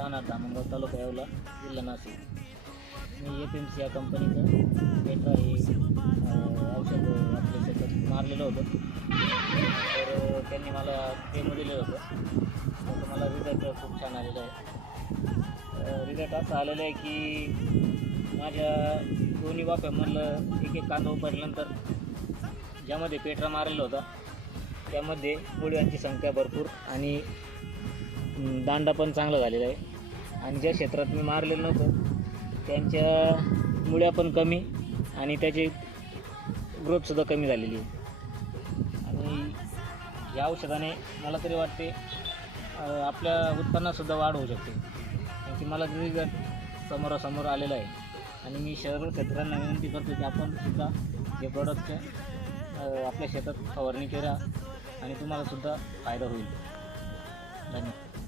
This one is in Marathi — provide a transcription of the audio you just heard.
राहणार धामणगाव तालुका येवला जिल्हा नाशिक. मी FMC या कंपनीचं पेट्रा हे औषध आपल्या शेतात मारलेलं होतं. तर त्यांनी मला डेमो दिलेलं होतं. तर मला रिझल्ट खूप छान आलेला आहे. रिझल्ट असं आलेलं आहे की माझ्या दोन्ही वाफ्यामधलं एक कांदा उपटल्यानंतर ज्यामध्ये पेट्रा मारलेला होता त्यामध्ये मुळ्यांची संख्या भरपूर आणि दांडा पण चांगला झालेला आहे. आणि ज्या क्षेत्रात मी मारलेलं नव्हतं त्यांच्या मुळ्या पण कमी आणि त्याची ग्रोथसुद्धा कमी झालेली आहे. आणि या औषधाने मला तरी वाटते आपल्या उत्पन्नातसुद्धा वाढ होऊ शकते. कारण की मला रिझल्ट समोरासमोर आलेला आहे. आणि मी सर्व शेतकऱ्यांना विनंती करतो की आपण सुद्धा हे प्रॉडक्टच्या आपल्या शेतात फवारणी करा आणि तुम्हालासुद्धा फायदा होईल. धन्यवाद.